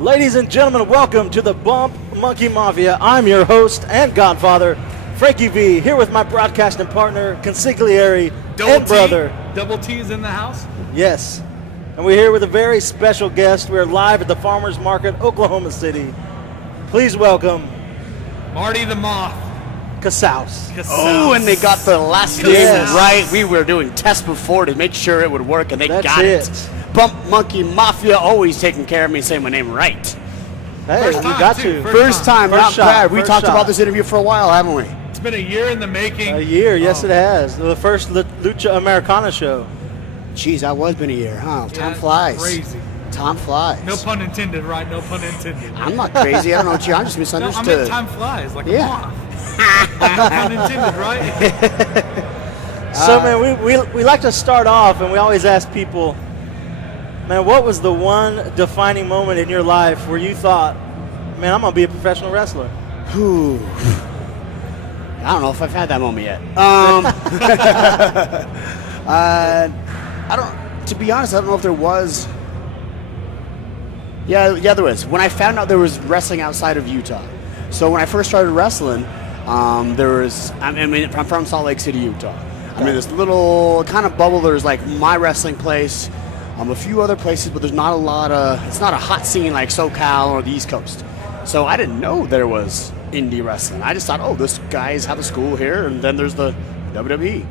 Ladies and gentlemen, welcome to the Bump Monkey Mafia. I'm your host and godfather, Frankie V, here with my broadcasting partner, consigliere, and brother. Double T is in the house? Yes. And we're here with a very special guest. We're live at the Farmers Market, Oklahoma City. Please welcome Marty the Moth. Casaus. Oh, and they got the last name right. We were doing tests before to make sure it would work, and they got it. Bump Monkey Mafia always taking care of me, saying my name right. Hey, you got to. First time, not bad. We talked about this interview for a while, haven't we? It's been a year in the making. A year, yes it has. The first Lucha Americana show. Jeez, that was been a year, huh? Time flies. Crazy. Time flies. No pun intended, right? No pun intended. I'm not crazy. I don't know what you. I'm just misunderstood. No, I meant time flies, like a moth. No pun intended, right? So, man, we like to start off, and we always ask people, man, what was the one defining moment in your life where you thought, man, I'm going to be a professional wrestler? Whew. I don't know if I've had that moment yet. To be honest, I don't know if there was. Yeah, there was. When I found out there was wrestling outside of Utah. So when I first started wrestling, there was, I'm from Salt Lake City, Utah. I'm in this little kind of bubble. There's like my wrestling place, a few other places, but there's not a lot of, it's not a hot scene like SoCal or the East Coast. So I didn't know there was indie wrestling. I just thought, oh, this guy's have a school here, and then there's the WWE.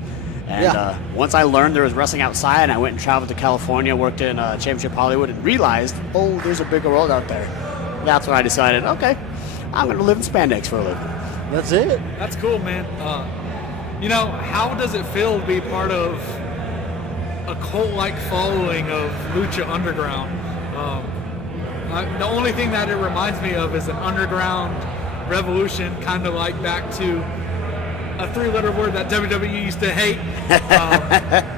And once I learned there was wrestling outside, I went and traveled to California, worked in Championship Hollywood, and realized, oh, there's a bigger world out there. That's when I decided, okay, I'm going to live in spandex for a living. That's it. That's cool, man. How does it feel to be part of a cult-like following of Lucha Underground? The only thing that it reminds me of is an underground revolution, kind of like back to a three-letter word that WWE used to hate.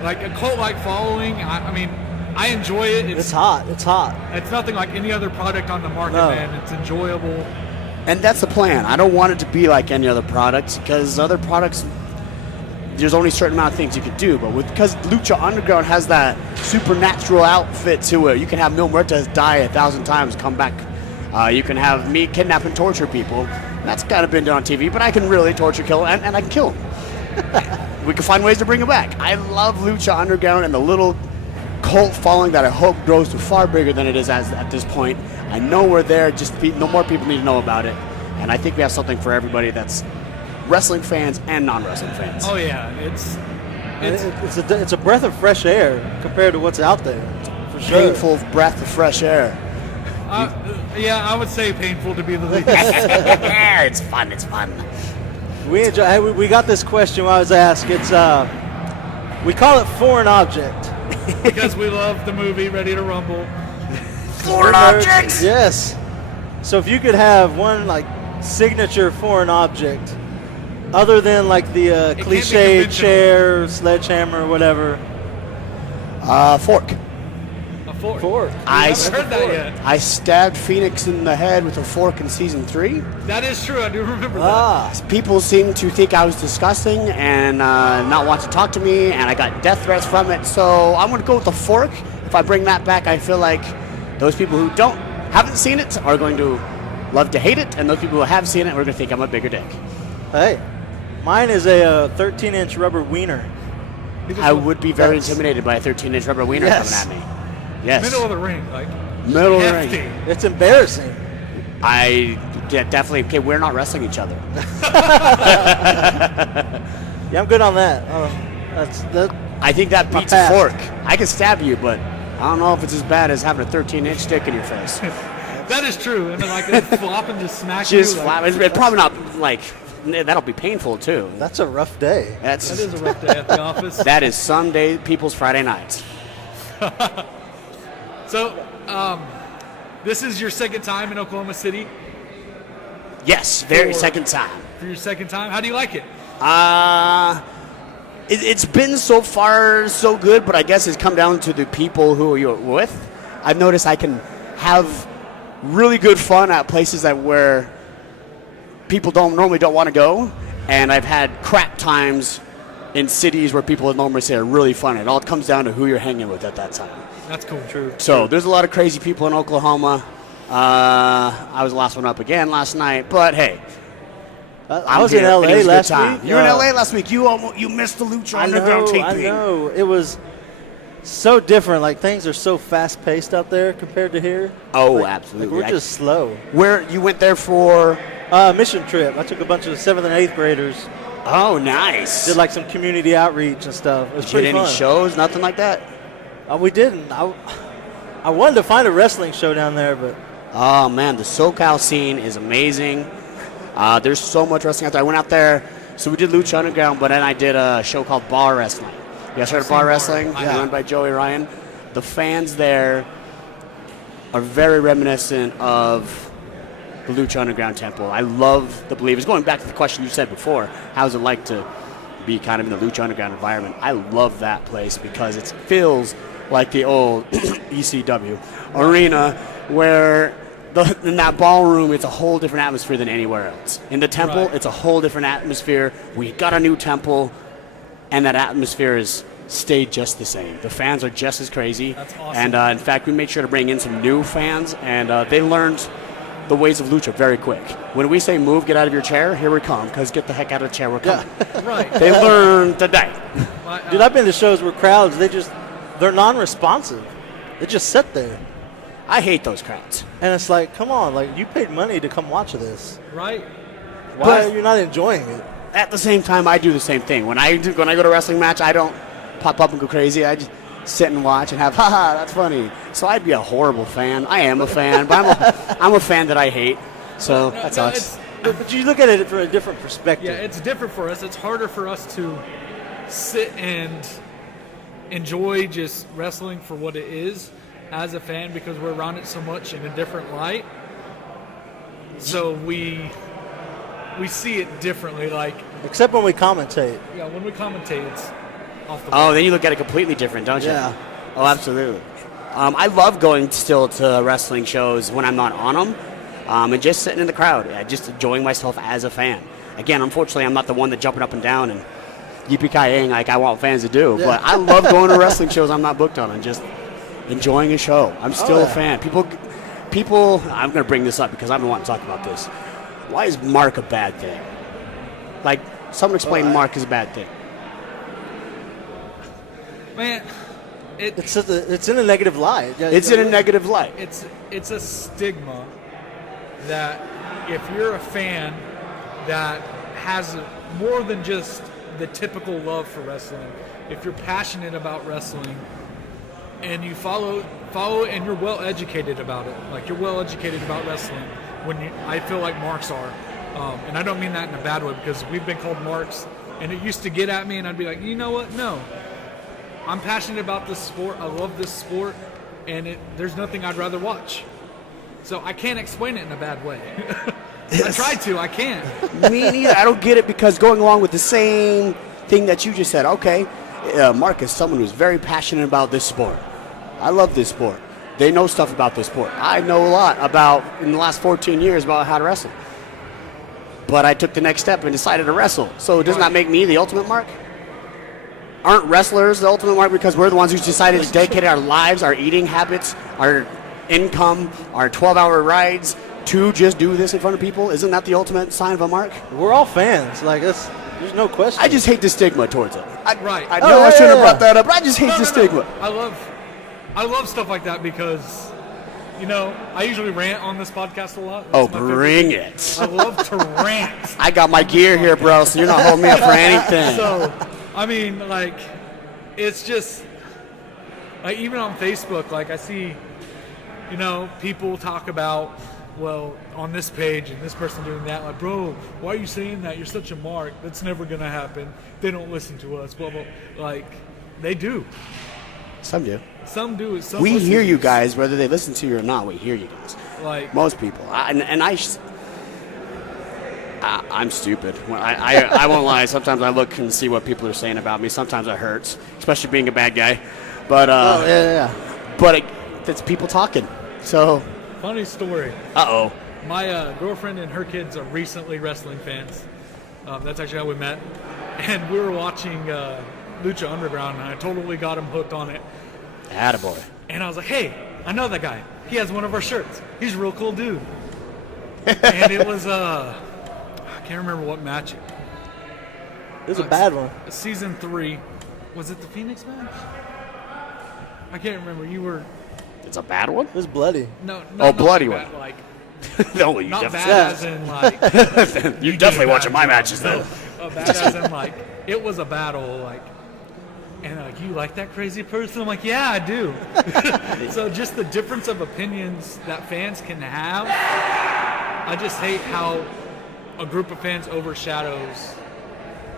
Like a cult-like following. I mean, I enjoy it. It's hot. It's hot. It's nothing like any other product on the market, man. It's enjoyable. And that's the plan. I don't want it to be like any other product, because other products, there's only a certain amount of things you can do. But because Lucha Underground has that supernatural outfit to it, you can have Mil Muertes die 1,000 times, come back. You can have me kidnap and torture people. That's kind of been done on TV, but I can really torture, kill, and I can kill them. We can find ways to bring it back. I love Lucha Underground and the little cult following that I hope grows to far bigger than it is at this point. I know we're there, just no more people need to know about it. And I think we have something for everybody that's wrestling fans and non-wrestling fans. Oh, yeah. It's a breath of fresh air compared to what's out there, for sure. Painful breath of fresh air. I would say painful to be the least. It's fun. We enjoy. We got this question I was asked. It's we call it foreign object because we love the movie Ready to Rumble. Foreign objects. Yes. So if you could have one like signature foreign object, other than like the cliche chair, sledgehammer, or whatever. Fork. Fork. I haven't heard that yet. I stabbed Phoenix in the head with a fork in season 3. That is true. I do remember that. People seem to think I was disgusting and not want to talk to me, and I got death threats from it. So I'm going to go with the fork. If I bring that back, I feel like those people who haven't seen it are going to love to hate it, and those people who have seen it are going to think I'm a bigger dick. Hey, mine is a 13-inch rubber wiener. I would be very intimidated by a 13-inch rubber wiener coming at me. Yes. Middle of the ring, like middle hefty. of the ring. It's embarrassing. Definitely. Okay, we're not wrestling each other. Yeah, I'm good on that. I think that beats a fork. I can stab you, but I don't know if it's as bad as having a 13-inch stick in your face. That is true. And then like it flop and just smack you. Just flop. It's probably not like that'll be painful too. That's a rough day. That is a rough day at the office. That is Sunday, people's Friday nights. So, this is your second time in Oklahoma City? Yes, second time. For your second time? How do you like it? It's been so far so good, but I guess it's come down to the people who you're with. I've noticed I can have really good fun at places where people normally don't want to go, and I've had crap times in cities where people would normally say are really fun. It all comes down to who you're hanging with at that time. That's cool. True. So there's a lot of crazy people in Oklahoma. I was the last one up again last night, but hey. I was in LA last week. You were in LA last week. You missed the Lucha Underground taping. I know. It was so different. Like, things are so fast-paced out there compared to here. Oh, like, absolutely. Like, we're just slow. Where you went there for? Mission trip. I took a bunch of 7th and 8th graders. Oh, nice. Did like some community outreach and stuff. It was pretty fun. Did any shows? Nothing like that? We didn't. I wanted to find a wrestling show down there, but. Oh, man, the SoCal scene is amazing. There's so much wrestling out there. I went out there, so we did Lucha Underground, but then I did a show called Bar Wrestling. You guys heard of Bar Wrestling? Yeah. Run by Joey Ryan. The fans there are very reminiscent of the Lucha Underground temple. I love the Believers. Going back to the question you said before, how's it like to be kind of in the Lucha Underground environment? I love that place because it feels like the old ECW arena where in that ballroom, it's a whole different atmosphere than anywhere else. In the temple, It's a whole different atmosphere. We got a new temple, and that atmosphere has stayed just the same. The fans are just as crazy. That's awesome. And in fact, we made sure to bring in some new fans, and they learned the ways of Lucha very quick. When we say move, get out of your chair, here we come, because get the heck out of the chair, we're coming. Yeah. Right. They learned today. Dude, I've been to shows where crowds, they're non-responsive. They just sit there. I hate those crowds. And it's like, come on, like, you paid money to come watch this. Right. Why are you not enjoying it? At the same time, I do the same thing. When I go to a wrestling match, I don't pop up and go crazy. I just sit and watch and have, haha, that's funny. So I'd be a horrible fan. I am a fan, but I'm a fan that I hate. So that sucks. But you look at it from a different perspective. Yeah, it's different for us. It's harder for us to sit and enjoy just wrestling for what it is as a fan because we're around it so much in a different light. So we see it differently. Like, except when we commentate. Yeah, when we commentate, it's off the Oh, then you look at it completely different, don't you? Yeah. Oh, absolutely. I love going still to wrestling shows when I'm not on them, and just sitting in the crowd, just enjoying myself as a fan. Again, unfortunately, I'm not the one that jumping up and down and yippee-ki-ying like I want fans to do. Yeah. But I love going to wrestling shows I'm not booked on and just enjoying a show. I'm still a fan. People. I'm going to bring this up because I've been wanting to talk about this. Why is Mark a bad thing? Like, someone explain Mark is a bad thing. Man, It's in a negative light. Yeah, It's in a negative light. it's a stigma that if you're a fan that has more than just the typical love for wrestling, if you're passionate about wrestling and you follow and you're well educated about it, like you're well educated about wrestling, I feel like marks are, and I don't mean that in a bad way because we've been called marks, and it used to get at me, and I'd be like, you know what? No, I'm passionate about this sport. I love this sport, and there's nothing I'd rather watch. So I can't explain it in a bad way. I tried to. I can't. Me neither. I don't get it because going along with the same thing that you just said, okay, Mark is someone who's very passionate about this sport. I love this sport. They know stuff about this sport. I know a lot in the last 14 years about how to wrestle. But I took the next step and decided to wrestle. So doesn't that make me the ultimate Mark? Aren't wrestlers the ultimate Mark because we're the ones who decided to dedicate our lives, our eating habits, our income, our 12-hour rides to just do this in front of people? Isn't that the ultimate sign of a Mark? We're all fans. Like, there's no question. I just hate the stigma towards it. Right. I know I shouldn't have brought that up, but I just hate the stigma. I love stuff like that because, I usually rant on this podcast a lot. Oh, That's my favorite bring thing. it. I love to rant. I got my gear here, bro, so you're not holding me up for anything. So, I mean, like, it's just, like, even on Facebook, like, I see, people talk about, well, on this page and this person doing that, like, bro, why are you saying that? You're such a mark. That's never going to happen. They don't listen to us, blah, blah. Like, they do. Some do. Some do. Some We listen hear to you us. guys, whether they listen to you or not, we hear you guys. Like, Most people. I'm stupid. I won't lie. Sometimes I look and see what people are saying about me. Sometimes it hurts, especially being a bad guy. But But it's people talking. So. funny story. Uh-oh. My girlfriend and her kids are recently wrestling fans. That's actually how we met. And we were watching Lucha Underground, and I totally got him hooked on it. Attaboy. And I was like, hey, I know that guy. he has one of our shirts. He's a real cool dude. And it was, I can't remember what match. It was a bad one. Season 3. Was it the Phoenix match? I can't remember. You were... It's a bad one? It was bloody. No, bloody bad, one. Like, No, you not definitely, bad as in, like... you definitely watching my matches, though. Bad as in, like, it was a battle, like... And like, you like that crazy person? I'm like, yeah, I do. So just the difference of opinions that fans can have. I just hate how a group of fans overshadows.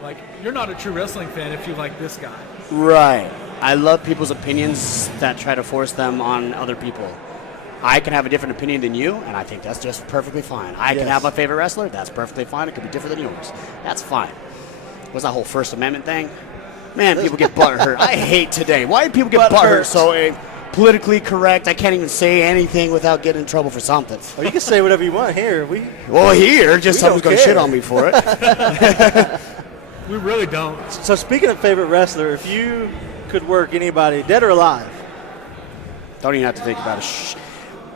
Like, you're not a true wrestling fan if you like this guy. Right. I love people's opinions that try to force them on other people. I can have a different opinion than you, and I think that's just perfectly fine. I can have my favorite wrestler. That's perfectly fine. It could be different than yours. That's fine. What's that whole First Amendment thing? Man, people get butthurt. I hate today. Why do people get butthurt so politically correct? I can't even say anything without getting in trouble for something. Well, you can say whatever you want here. Here, just someone's going to shit on me for it. We really don't. So speaking of favorite wrestler, if you could work anybody, dead or alive? Don't even have to think about it.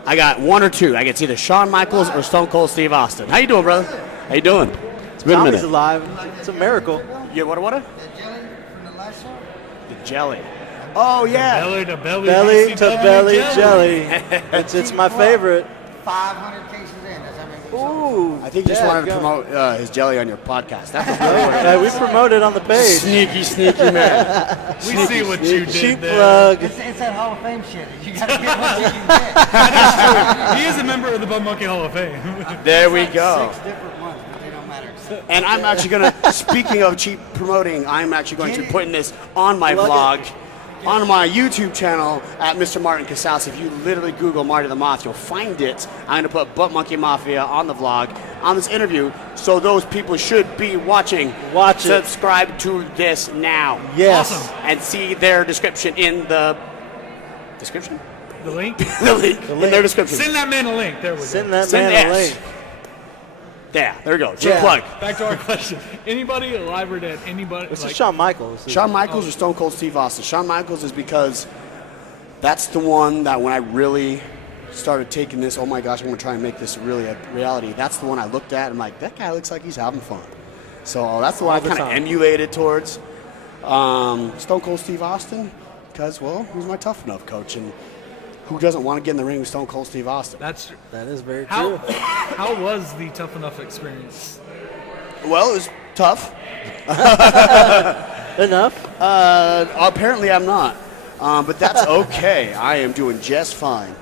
I got one or two. I get either Shawn Michaels or Stone Cold Steve Austin. How you doing, brother? How you doing? It's been a Tommy's minute. alive. It's a miracle. Yeah, what? The jelly from the last show? The jelly. Oh, yeah. Belly to belly. Belly to ECW belly jelly. It's my favorite. 500 cases in. Does that make sense? Ooh. I think you just wanted to promote his jelly on your podcast. That's really what it Hey, we promoted on the page. Sneaky man. We see what you did Cheap there. plug. It's that Hall of Fame shit. You gotta get what you can get. He is a member of the Bum Monkey Hall of Fame. There we go. 6 different ones, but they don't matter. And I'm actually going to, speaking of cheap promoting, I'm actually going to be putting this on my vlog, on my YouTube channel at Mr. Martin Casaus. If you literally Google Marty the Moth, you'll find it. I'm going to put Butt Monkey Mafia on the vlog, on this interview, so those people should be watching. Watch it. Subscribe to this now. Yes. Awesome. And see their description in the description? The link? The link in their description. Send that man a link. There we go. Send that Send man a this. link. Yeah, there we go. Cheap Yeah. plug. Back to our question. Anybody alive or dead? Anybody? This like, is Shawn Michaels. Shawn Michaels or Stone Cold Steve Austin? Shawn Michaels is because that's the one that when I really started taking this, oh my gosh, I'm going to try and make this really a reality. That's the one I looked at and I'm like, that guy looks like he's having fun. So that's the one I kind of emulated towards. Stone Cold Steve Austin, because, well, he's my Tough Enough coach. And who doesn't want to get in the ring with Stone Cold Steve Austin? That's true. That is very How, true. how was the Tough Enough experience? Well, it was tough. Enough. Apparently I'm not. But that's okay. I am doing just fine.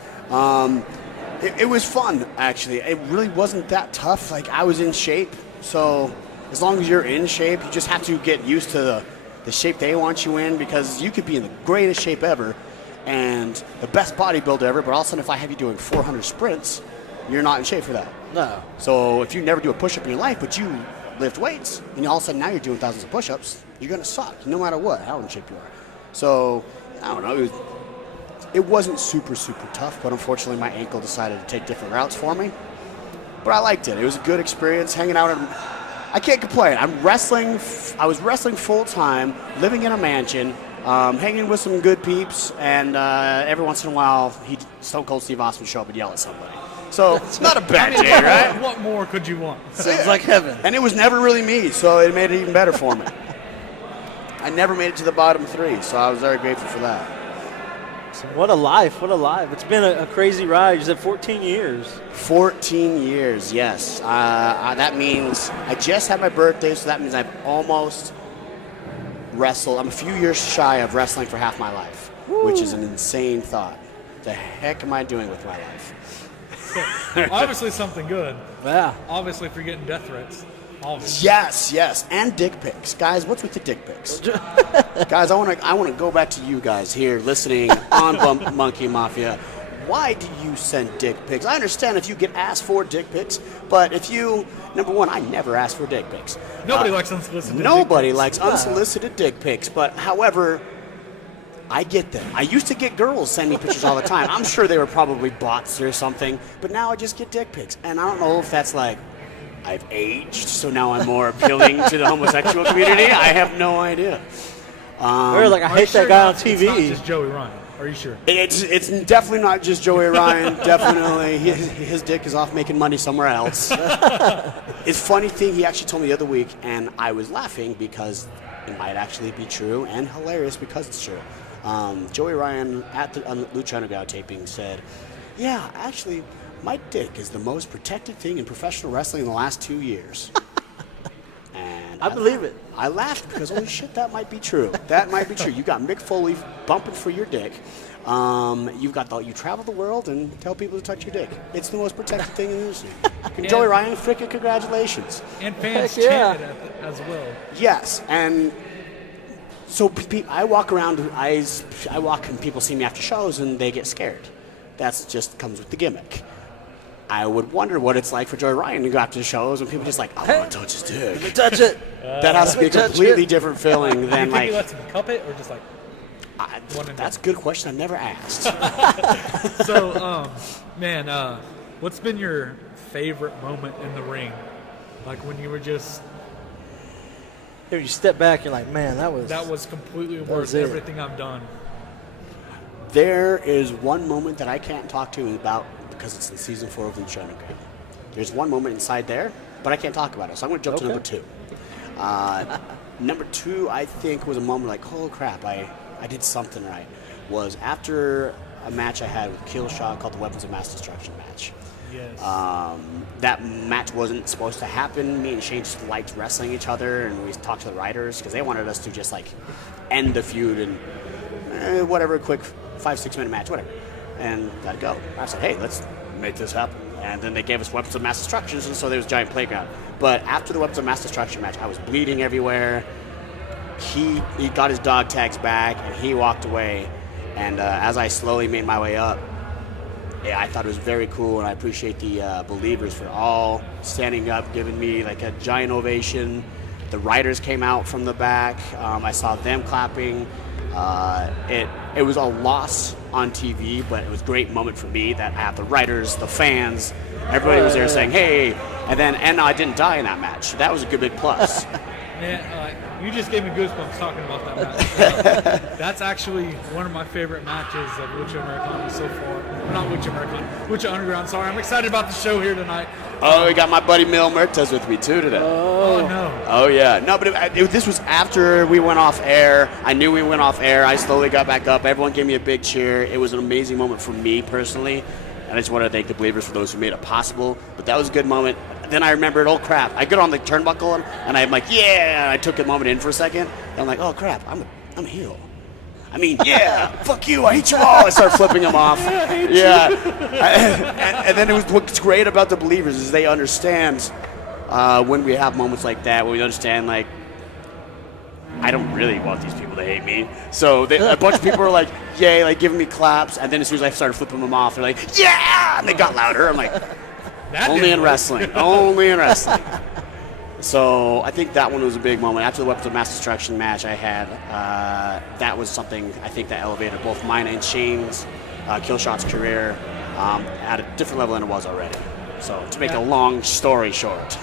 It was fun, actually. It really wasn't that tough. Like, I was in shape. So as long as you're in shape, you just have to get used to the shape they want you in, because you could be in the greatest shape ever and the best bodybuilder ever, but all of a sudden if I have you doing 400 sprints, you're not in shape for that. No. So if you never do a push-up in your life, but you lift weights, and all of a sudden now you're doing thousands of push-ups, you're going to suck, no matter what, how in shape you are. So, I don't know, it wasn't super, super tough, but unfortunately my ankle decided to take different routes for me. But I liked it. It was a good experience, hanging out. I can't complain. I was wrestling full-time, living in a mansion, hanging with some good peeps, and every once in a while, Stone Cold Steve Austin would show up and yell at somebody. So it's not a bad day, right? What more could you want? Sounds like heaven. And it was never really me, so it made it even better for me. I never made it to the bottom 3, so I was very grateful for that. So what a life. What a life. It's been a crazy ride. You said 14 years. 14 years, yes. That means I just had my birthday, so that means I've almost wrestled. I'm a few years shy of wrestling for half my life, which is an insane thought. The heck am I doing with my life? Obviously something good. Yeah. Obviously if you're getting death threats. Obviously. Yes, and dick pics, guys. What's with the dick pics, guys? I want to go back to you guys here listening on Bump Monkey Mafia. Why do you send dick pics? I understand if you get asked for dick pics, but if you, number one, I never ask for dick pics. Nobody likes unsolicited Nobody dick pics. likes unsolicited dick pics, but however, I get them. I used to get girls send me pictures all the time. I'm sure they were probably bots or something, but now I just get dick pics, and I don't know if that's like I've aged, so now I'm more appealing to the homosexual community. I have no idea. We're like, I Are you hate sure that guy on It's not TV. just Joey Ryan. Are you sure? It's definitely not just Joey Ryan. Definitely, his dick is off making money somewhere else. It's funny thing, he actually told me the other week, and I was laughing because it might actually be true, and hilarious because it's true. Joey Ryan on the Lucha Underground taping said, "Yeah, actually, my dick is the most protected thing in professional wrestling in the last 2 years." And I believe it. I laughed because, holy shit, that might be true. That might be true. You got Mick Foley bumping for your dick. You travel the world and tell people to touch your dick. It's the most protected thing in the industry. And Joey Ryan, freaking congratulations. And fans Heck yeah. chanted as well. Yes, and so I walk around. I walk and people see me after shows and they get scared. That's just comes with the gimmick. I would wonder what it's like for Joey Ryan to go after the shows and people just like, I want to touch his dick. Let me touch it. That has to be a completely different feeling Do than you think like. he lets him cup it or just like? That's a good question. I've never asked. So, what's been your favorite moment in the ring? Like when you were just If you step back, you're like, man, that was completely was worth it. everything I've done. There is one moment that I can't talk to you about because it's in season 4 of the Lucha Underground. There's one moment inside there, but I can't talk about it. So I'm going to jump to number 2. Number 2, I think, was a moment like, oh crap, I did something right. Was after a match I had with Killshot called the Weapons of Mass Destruction match. Yes. That match wasn't supposed to happen. Me and Shane just liked wrestling each other, and we talked to the writers because they wanted us to just like end the feud and whatever, quick 5-6 minute match, whatever. And gotta go. I said, hey, let's make this happen. And then they gave us Weapons of Mass Destruction, and so there was a giant playground. But after the Weapons of Mass Destruction match, I was bleeding everywhere. He got his dog tags back, and he walked away. And as I slowly made my way up, I thought it was very cool, and I appreciate the believers for all standing up, giving me like a giant ovation. The writers came out from the back. I saw them clapping. It was a loss on TV, but it was a great moment for me that I have the writers, the fans, everybody was there saying, hey, and I didn't die in that match. That was a good big plus. Man, you just gave me goosebumps talking about that match. That's actually one of my favorite matches of Lucha Americana so far. Not Lucha Americana, Lucha Underground. Sorry, I'm excited about the show here tonight. Oh, we got my buddy Mil Mertes with me too today. Oh no. Oh yeah, no, but this was after we went off air. I knew we went off air. I slowly got back up. Everyone gave me a big cheer. It was an amazing moment for me personally, and I just want to thank the believers for those who made it possible. But that was a good moment. Then I remembered, oh crap! I get on the turnbuckle and I'm like, yeah. And I took a moment in for a second. And I'm like, oh crap! I'm a heel. I mean, yeah, fuck you, I hate you all. I start flipping them off. Yeah. And then what's great about the believers is they understand when we have moments like that, when we understand, like, I don't really want these people to hate me. So a bunch of people are like, yay, like giving me claps. And then as soon as I started flipping them off, they're like, yeah! And they got louder. I'm like, only in wrestling. Only in wrestling. So I think that one was a big moment. After the Weapons of Mass Destruction match I had, that was something I think that elevated both mine and Shane's Killshot's career at a different level than it was already. So to make a long story short.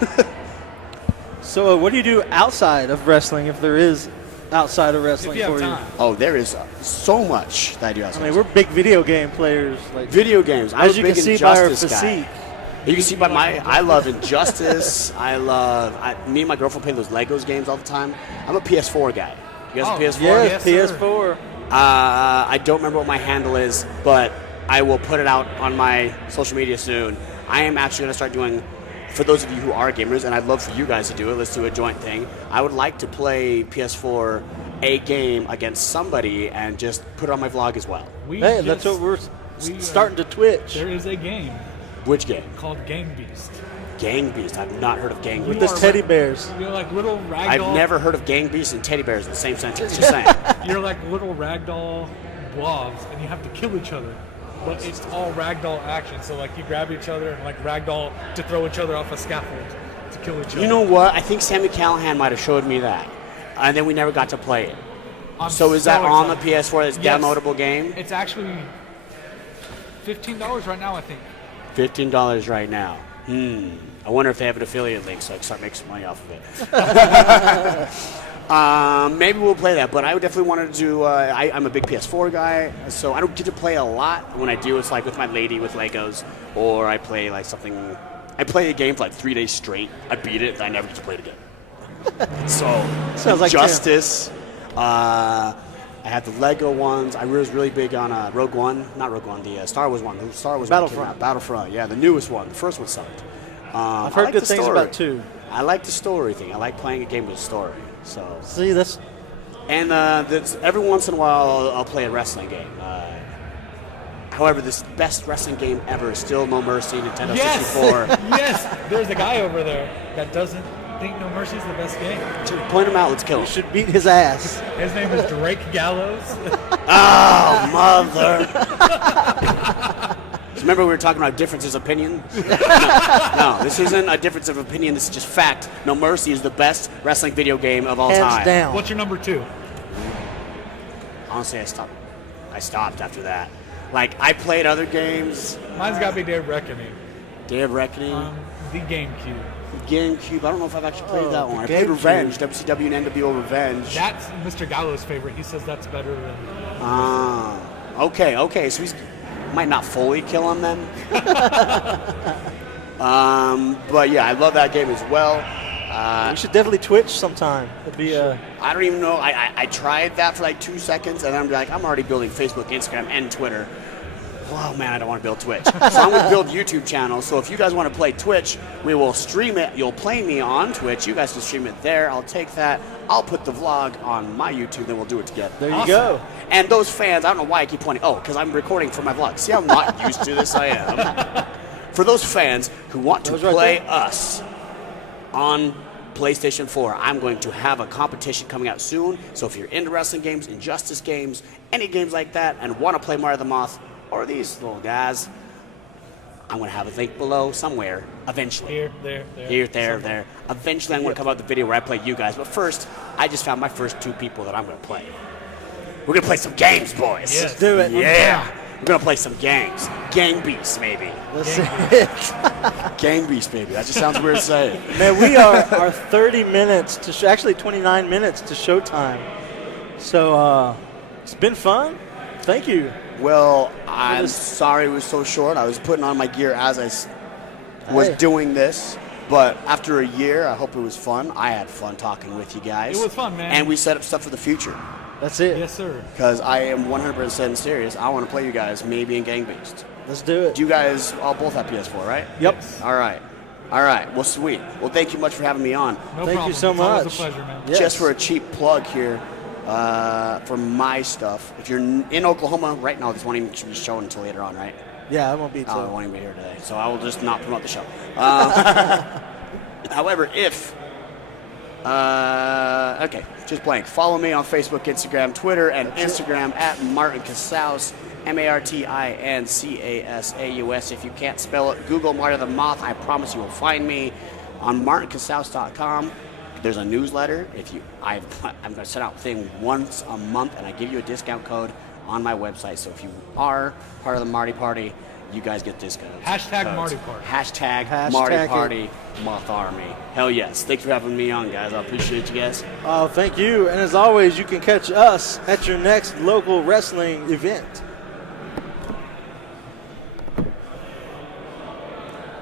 So what do you do outside of wrestling, if there is outside of wrestling If you have for you? time. Oh, there is so much that I do outside. I mean, we're big video game players. Like, video games. I as was you a big can see by our Injustice guy. physique. You can see by I love Injustice. Me and my girlfriend play those Legos games all the time. I'm a PS4 guy. You guys a PS4? Yes, Yes, sir. PS4. I don't remember what my handle is, but I will put it out on my social media soon. I am actually going to start doing, for those of you who are gamers, and I'd love for you guys to do it, let's do a joint thing. I would like to play PS4 a game against somebody and just put it on my vlog as well. Hey, that's what we're starting to Twitch. There is a game Which game? called Gang Beast. Gang Beast. I've not heard of Gang Beast. With those teddy bears. You're like little ragdoll. I've never heard of Gang Beast and teddy bears in the same sentence. Just saying. You're like little ragdoll blobs, and you have to kill each other. But it's all ragdoll action. So like you grab each other and like ragdoll to throw each other off a scaffold to kill each other. You know what? I think Sammy Callahan might have showed me that, and then we never got to play it. I'm So is that on the excited. PS4? That's Yes. downloadable game. It's actually $15 right now, I think. $15 right now. I wonder if they have an affiliate link so I can start making some money off of it. Maybe we'll play that, but I would definitely want to do. I'm a big PS4 guy, so I don't get to play a lot. When I do, it's like with my lady with Legos, or I play like something. I play a game for like 3 days straight. I beat it, and I never get to play it again. So Sounds like Justice. I had the Lego ones. I was really big on Rogue One, not Rogue One, the Star Wars one. The Star Wars Battlefront. Battlefront, yeah, the newest one. The first one sucked. I've heard good things about 2. I like the story thing. I like playing a game with a story. So See, that's and every once in a while I'll play a wrestling game. However, this best wrestling game ever is still No Mercy, Nintendo 64. Yes, there's a guy over there that doesn't think No Mercy is the best game. Point him out. Let's kill you him. should beat his ass. His name is Drake Gallows. Oh, mother. So remember we were talking about differences of opinion? No, this isn't a difference of opinion. This is just fact. No Mercy is the best wrestling video game of all Hands time. down. What's your number 2? Honestly, I stopped after that. Like, I played other games. Mine's got to be Day of Reckoning. Day of Reckoning. The GameCube. GameCube. I don't know if I've actually played that one. I the played GameCube. Revenge, WCW and NWO Revenge. That's Mr. Gallows' favorite. He says that's better than. Okay. So he's might not fully kill him then. But yeah, I love that game as well. We should definitely Twitch sometime. It'd be I don't even know. I tried that for like 2 seconds, and I'm like, I'm already building Facebook, Instagram, and Twitter. Wow, man, I don't want to build Twitch. So I'm going to build YouTube channels. So if you guys want to play Twitch, we will stream it. You'll play me on Twitch. You guys can stream it there. I'll take that. I'll put the vlog on my YouTube, then we'll do it together. there you go. And those fans, I don't know why I keep pointing. Oh, because I'm recording for my vlog. See how not used to this I am. For those fans who want to That was right play there. us on PlayStation 4, I'm going to have a competition coming out soon. So if you're into wrestling games, Injustice games, any games like that, and want to play Marty the Moth or these little guys, I'm going to have a link below somewhere eventually. Here, there. Here, there. Eventually, I'm going to come out with the video where I play you guys. But first, I just found my first 2 people that I'm going to play. We're going to play some games, boys. Yes. Let's do it. Yeah. We're going to play some games. Gang Beasts, maybe. That's it. Gang Beasts, baby. That just sounds weird to say. Man, we are 30 minutes to actually 29 minutes to showtime. So it's been fun. Thank you. Well, I'm sorry it was so short. I was putting on my gear as I was doing this. But after a year, I hope it was fun. I had fun talking with you guys. It was fun, man. And we set up stuff for the future. That's it. Yes, sir. Because I am 100% serious. I want to play you guys, maybe in Gang Beasts. Let's do it. You guys all both have PS4, right? Yep. Yes. All right. Well, sweet. Well, thank you much for having me on. No Thank problem. you so It's always much. a pleasure, man. Yes. Just for a cheap plug here for my stuff. If you're in Oklahoma right now, this won't even be shown until later on, right? Yeah, I won't be I too. won't even be here today, so I will just not promote the show. However, if okay, just blank. Follow me on Facebook, Instagram, Twitter, and Instagram at Martin Casaus, MartinCasaus. If you can't spell it, Google Marty the Moth. I promise you will find me on martincasaus.com. There's a newsletter. I'm going to send out a thing once a month, and I give you a discount code on my website. So if you are part of the Marty Party, you guys get discounts. Hashtag Marty Party. Hashtag Hashtag Marty it. Party, Moth Army. Hell yes. Thanks for having me on, guys. I appreciate you guys. Oh, thank you. And as always, you can catch us at your next local wrestling event.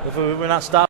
If we're not stopping.